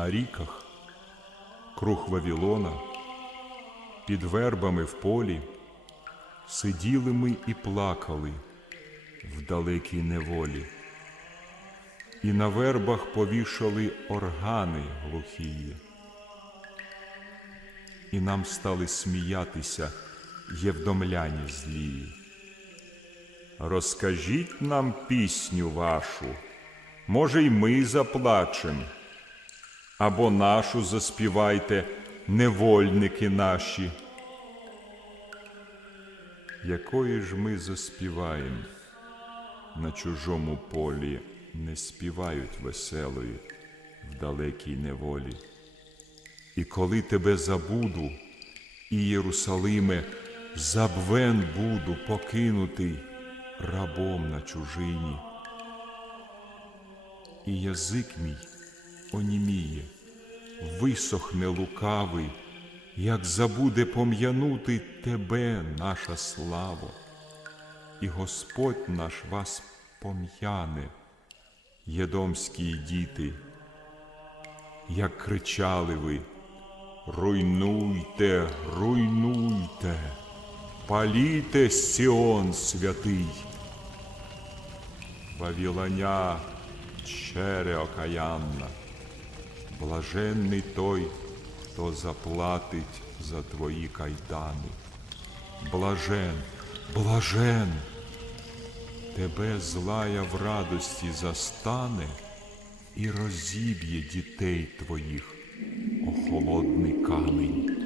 на ріках, круг Вавілона, під вербами в полі, сиділи ми і плакали в далекій неволі, і на вербах повішали органи глухії, і нам стали сміятися євдомляні злії. Розкажіть нам пісню вашу, може, й ми заплачем, або нашу заспівайте, невольники наші. Якої ж ми заспіваєм, на чужому полі не співають веселої в далекій неволі. І коли тебе забуду, і Єрусалиме, забвен буду покинутий рабом на чужині. І язик мій оніміє, висохне лукавий, як забуде пом'янути тебе, наша славо, і Господь наш вас пом'яне, єдомські діти, як кричали ви, руйнуйте, руйнуйте, паліте Сіон святий. Вавілоня, чере окаянна, блаженний той, хто заплатить за твої кайдани. Блажен, блажен, тебе злая в радості застане і розіб'є дітей твоїх о холодний камінь.